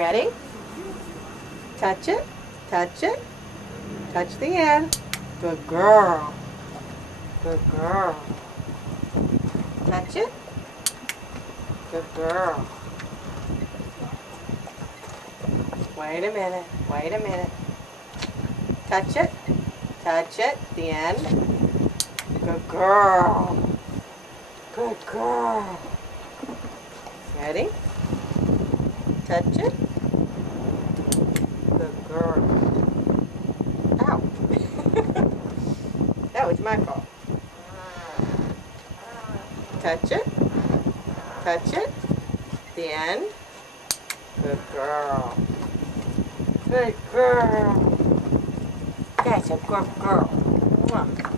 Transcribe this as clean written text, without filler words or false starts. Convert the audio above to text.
Ready? Touch it. Touch it. Touch the end. Good girl. Good girl. Touch it. Good girl. Wait a minute. Wait a minute. Touch it. Touch it. The end. Good girl. Good girl. Ready? Touch it. Good girl. Ow. That was my fault. Touch it. Touch it. The end. Good girl. Good girl. That's a good girl. Mwah.